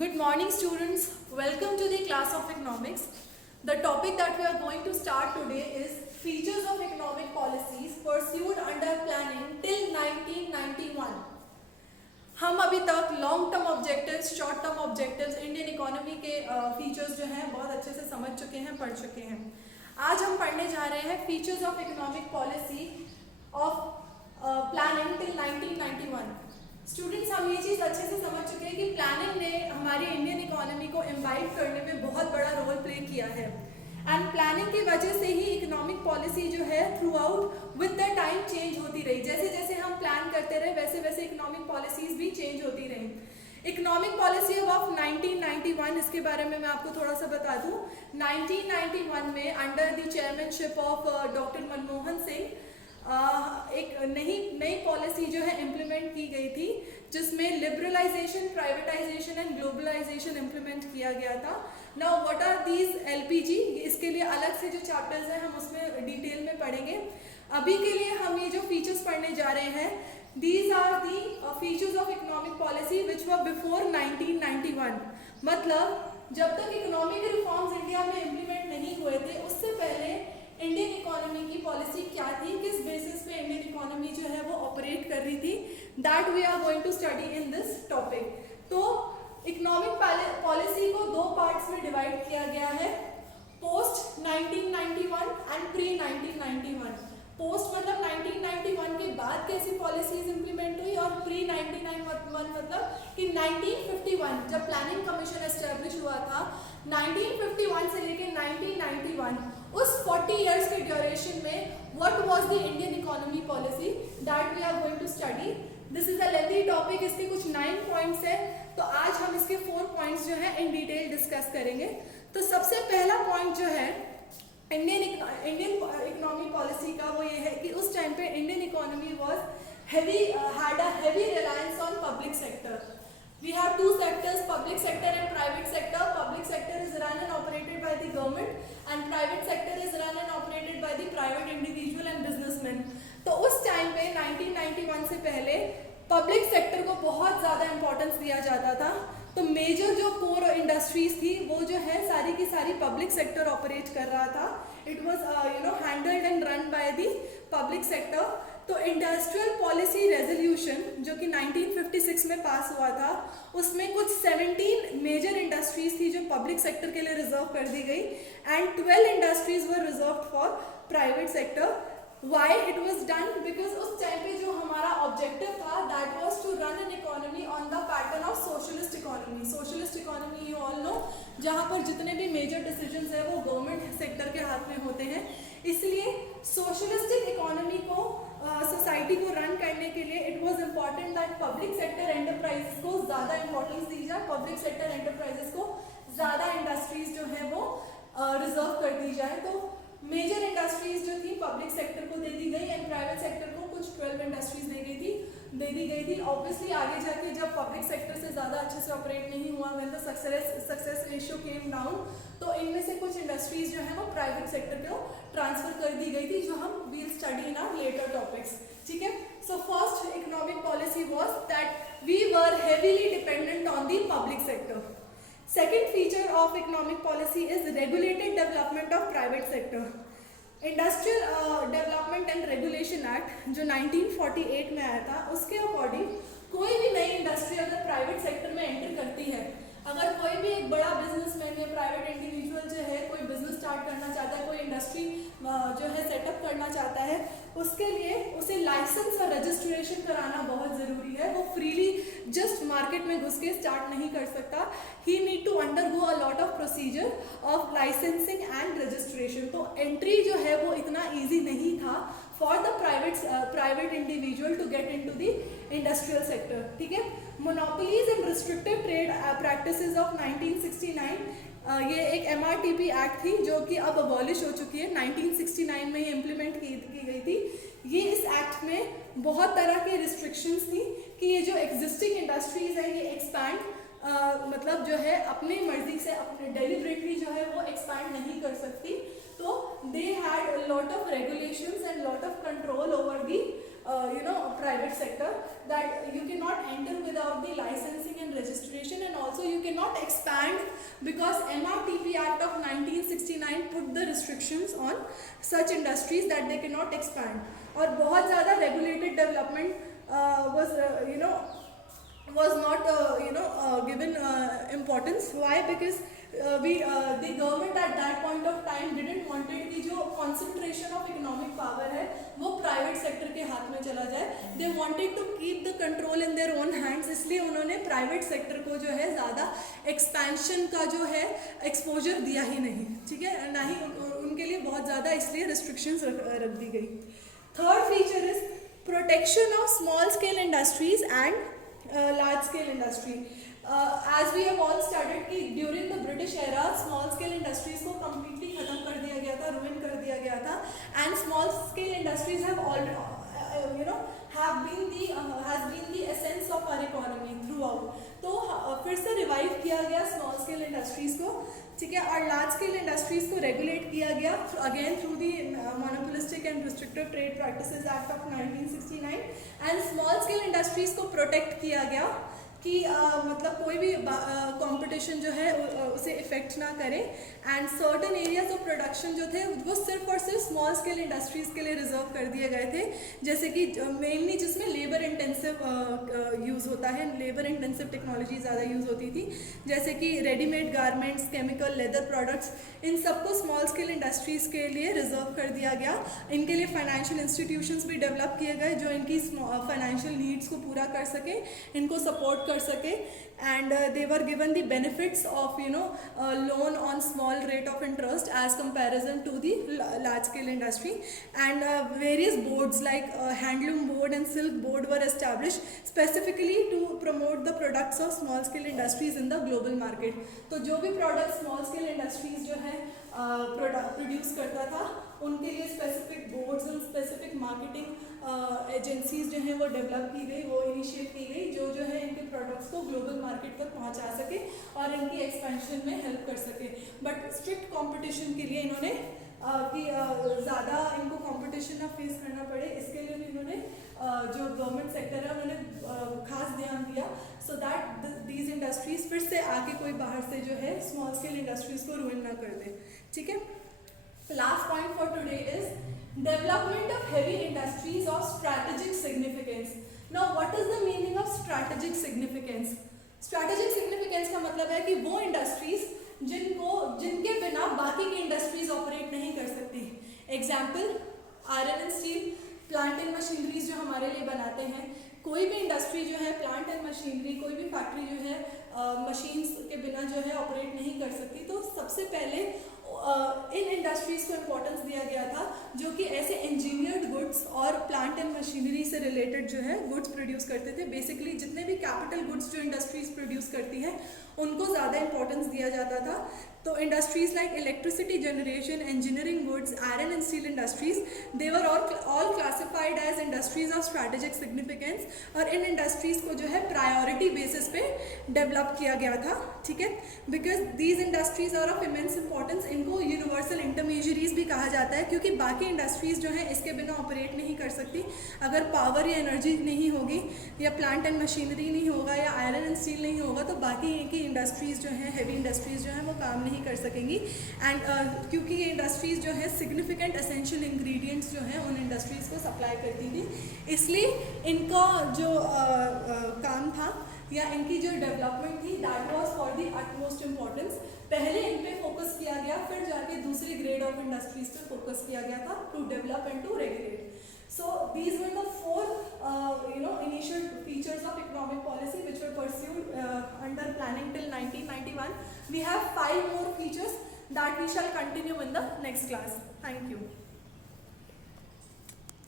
Good morning students, welcome to the class of economics. The topic that we are going to start today is features of economic policies pursued under planning till 1991. हम अभी तक long term objectives, short term objectives, Indian economy के features जो हैं बहुत अच्छे से समझ चुके हैं, पढ़ चुके हैं. आज हम पढ़ने जा रहे हैं features of economic policy of planning till 1991. Students, हम ये चीज़ अच्छे से समझ चुके हैं कि प्लानिंग ने हमारी इंडियन इकोनॉमी को इम्बाइब करने में बहुत बड़ा रोल प्ले किया है. एंड प्लानिंग की वजह से ही इकोनॉमिक पॉलिसी जो है through out with the time change होती रही. जैसे जैसे हम प्लान करते रहे वैसे वैसे इकोनॉमिक पॉलिसीज भी चेंज होती रही. इकोनॉमिक पॉलिसी ऑफ 1991, इसके बारे में मैं आपको थोड़ा सा बता दूं. 1991 में under the chairmanship of doctor Manmohan Singh एक नई पॉलिसी जो है इम्प्लीमेंट की गई थी, जिसमें liberalisation, privatisation and globalisation implement किया गया था. Now what are these LPG, इसके लिए अलग से जो चैप्टर्स हैं हम उसमें डिटेल में पढ़ेंगे. अभी के लिए हम ये जो फीचर्स पढ़ने जा रहे हैं, these are the features of economic policy which were before 1991. मतलब जब तक इकोनॉमिक रिफॉर्म्स इंडिया में इम्प्लीमेंट नहीं हुए थे, उससे पहले इंडियन इकोनॉमी की पॉलिसी क्या थी, किस बेसिस पे इंडियन इकोनॉमी जो है वो ऑपरेट कर रही थी, that we are going to study in this topic. तो इकोनॉमिक पॉलिसी को दो पार्ट्स में डिवाइड किया गया है, पोस्ट 1991 एंड प्री 1991. पोस्ट मतलब 1991 के बाद कैसी पॉलिसीज इंप्लीमेंट हुई, और प्री 1991 मतलब कि 1951 जब प्लानिंग कमीशन एस्टेब्लिश हुआ था, 1951 से लेकर 1991 उस 40 इयर्स के ड्यूरेशन में what was the Indian economy policy, that we are going to study. This is a lengthy topic. इसके कुछ 9 पॉइंट्स है, तो आज हम इसके 4 पॉइंट्स जो है इन डिटेल डिस्कस करेंगे. तो सबसे पहला पॉइंट जो है इंडियन इकोनॉमी पॉलिसी का, वो ये है कि उस टाइम पे Indian economy was had a heavy reliance on public sector. We have two sectors, public sector and private sector. Public sector is run and operated by the government and private sector is run and operated by the private individual and businessmen. तो उस time पे 1991 से पहले public sector को बहुत ज़्यादा importance दिया जाता था. तो मेजर जो कोर इंडस्ट्रीज थी वो जो है सारी की सारी पब्लिक सेक्टर ऑपरेट कर रहा था. It was handled and run by the public sector. तो इंडस्ट्रियल पॉलिसी रेजोल्यूशन जो कि 1956 में पास हुआ था, उसमें कुछ 17 मेजर इंडस्ट्रीज थी जो पब्लिक सेक्टर के लिए रिजर्व कर दी गई, and 12 industries were reserved for private sector. Why it was done? Because उस टाइम पे जो हमारा ऑब्जेक्टिव था, that was to run an economy on the pattern of socialist economy. Socialist economy you all know, जहाँ पर जितने भी major decisions है वो गवर्नमेंट सेक्टर के हाथ में होते हैं. इसलिए सोशलिस्टिक इकोनॉमी को सोसाइटी को रन करने के लिए it was important that public sector enterprises को ज़्यादा इंपॉर्टेंस दी जाए, पब्लिक सेक्टर एंटरप्राइजेस को ज़्यादा इंडस्ट्रीज जो है वो रिजर्व कर दी जाए. तो मेजर इंडस्ट्रीज जो थी पब्लिक सेक्टर को दे दी गई एंड प्राइवेट सेक्टर को कुछ 12 इंडस्ट्रीज दे दी गई थी. ऑब्वियसली आगे जाके जब पब्लिक सेक्टर से ज़्यादा अच्छे से ऑपरेट नहीं हुआ, when the success ratio came down, तो इनमें से कुछ इंडस्ट्रीज जो है वो प्राइवेट सेक्टर को ट्रांसफर कर दी गई थी, जो हम will study in our later topics. ठीक है. So first economic policy was that we were heavily dependent on the public sector. Second feature of economic policy is regulated development of private sector. Industrial Development and Regulation Act जो 1948 में आया था, उसके according कोई भी नई industry अगर private sector में एंटर करती है, अगर कोई भी एक बड़ा बिजनेसमैन या प्राइवेट इंडिविजुअल जो है कोई बिजनेस स्टार्ट करना चाहता है, कोई इंडस्ट्री जो है सेटअप करना चाहता है, उसके लिए उसे लाइसेंस और रजिस्ट्रेशन कराना बहुत ज़रूरी है. वो फ्रीली जस्ट मार्केट में घुस के स्टार्ट नहीं कर सकता. He need to undergo a lot of procedure of licensing and registration. तो एंट्री जो है वो इतना ईजी नहीं था for the private individual to get in to the industrial sector. ठीक है. Monopolies and restrictive trade practices of 1969, ये एक MRTP एक्ट थी जो कि अब अबॉलिश हो चुकी है. 1969 में ये इम्प्लीमेंट की गई थी. ये इस एक्ट में बहुत तरह के रिस्ट्रिक्शंस थी कि ये जो एग्जिस्टिंग इंडस्ट्रीज है ये एक्सपैंड मतलब जो है अपनी मर्जी से, अपने डेलिबरेटली जो है वो एक्सपैंड नहीं कर सकती. तो they had lot of regulations and lot of control over the private sector, that you cannot enter without the licensing and registration, and also you cannot expand because MRTP Act of 1969 put the restrictions on such industries that they cannot expand. और बहुत ज़्यादा regulated development was not given importance. Why? Because the government at that point of time didn't wanted कि जो concentration of economic power है वो private sector के हाथ में चला जाए. They wanted to keep the control in their own hands, इसलिए उन्होंने private sector को जो है ज़्यादा expansion का जो है exposure दिया ही नहीं, ठीक है, ना ही उनके लिए बहुत ज़्यादा इसलिए restrictions रख दी गई. Third feature is protection of small scale industries and large scale industry. As we have all studied कि during the British era small scale industries को completely खत्म कर दिया गया था, ruin कर दिया गया था, and small scale industries have has been the essence of our economy throughout. तो फिर से revive किया गया small scale industries को, ठीक है, और large scale industries को regulate किया गया again through the Monopolistic and Restrictive Trade Practices Act of 1969, and small scale industries को protect किया गया कि मतलब कोई भी कंपटीशन जो है उसे इफेक्ट ना करे, and certain areas of production जो थे वो सिर्फ और सिर्फ स्मॉल स्केल इंडस्ट्रीज़ के लिए रिजर्व कर दिए गए थे, जैसे कि मेनली जिसमें लेबर इंटेंसिव यूज़ होता है, लेबर इंटेंसिव टेक्नोलॉजी ज़्यादा यूज़ होती थी, जैसे कि readymade garments, chemical, leather products, इन सबको स्मॉल स्केल इंडस्ट्रीज़ के लिए रिजर्व कर दिया गया. इनके लिए फाइनेंशियल इंस्टीट्यूशंस भी डेवलप किए गए जो इनकी फाइनेंशियल नीड्स को पूरा कर सके, इनको सपोर्ट कर सके, and they were given the benefits of loan on small rate of interest as comparison to the large scale industry, and various boards like handloom board and silk board were established specifically to promote the products of small scale industries in the global market. तो जो भी product small scale industries जो है produce करता था उनके लिए specific boards और स्पेसिफिक मार्केटिंग एजेंसीज जो हैं वो डेवलप की गई, वो इनिशिएट की गई जो है इनके प्रोडक्ट्स को ग्लोबल मार्केट तक पहुंचा सके और इनकी एक्सपेंशन में हेल्प कर सके. बट स्ट्रिक्ट कंपटीशन के लिए इन्होंने कि ज़्यादा इनको कंपटीशन ना फेस करना पड़े, इसके लिए भी इन्होंने जो गवर्नमेंट सेक्टर है उन्होंने खास ध्यान दिया, सो दैट दीज इंडस्ट्रीज फिर से आके कोई बाहर से जो है स्मॉल स्केल इंडस्ट्रीज को रूइन ना कर दे. ठीक है, last point for today is development of heavy industries of strategic significance. Now what is the meaning of strategic significance? Strategic significance का मतलब है कि वो इंडस्ट्रीज जिनके बिना बाकी की इंडस्ट्रीज ऑपरेट नहीं कर सकती. Example, iron and steel, plant and machineries जो हमारे लिए बनाते हैं. कोई भी इंडस्ट्री जो है प्लांट एंड मशीनरी, कोई भी फैक्ट्री जो है मशीन्स के बिना जो है ऑपरेट नहीं कर सकती. तो सबसे पहले इन इंडस्ट्रीज़ को इम्पोर्टेंस दिया गया था जो कि ऐसे इंजीनियर्ड गुड्स और प्लांट एंड मशीनरी से रिलेटेड जो है गुड्स प्रोड्यूस करते थे. बेसिकली जितने भी कैपिटल गुड्स जो इंडस्ट्रीज प्रोड्यूस करती हैं उनको ज़्यादा इंपॉर्टेंस दिया जाता था. तो industries like electricity generation, engineering goods, iron and steel industries, they were all classified as industries of strategic significance. और इन इंडस्ट्रीज़ को जो है प्रायोरिटी बेसिस पे डेवलप किया गया था. ठीक है, because these industries are of immense importance. इनको यूनिवर्सल इंटरमीडियरीज भी कहा जाता है क्योंकि बाकी इंडस्ट्रीज जो हैं इसके बिना ऑपरेट नहीं कर सकती. अगर पावर या एनर्जी नहीं होगी या प्लांट एंड मशीनरी नहीं होगा या आयरन एंड स्टील नहीं होगा तो बाकी की इंडस्ट्रीज़ जो हैं, हेवी इंडस्ट्रीज़ जो हैं वो काम नहीं कर सकेंगी. एंड क्योंकि ये इंडस्ट्रीज़ जो है सिग्निफिकेंट एसेंशियल इंग्रेडिएंट्स जो हैं उन इंडस्ट्रीज़ को सप्लाई करती थी, इसलिए इनका जो काम था या इनकी जो डेवलपमेंट थी that was for the utmost importance. पहले इन पे फोकस किया गया, फिर जाके दूसरी ग्रेड ऑफ इंडस्ट्रीज पे फोकस किया गया था to develop and to regulate. So these were the four initial features of economic policy which were pursued under planning till 1991. We have 5 more features that we shall continue in the next class. Thank you.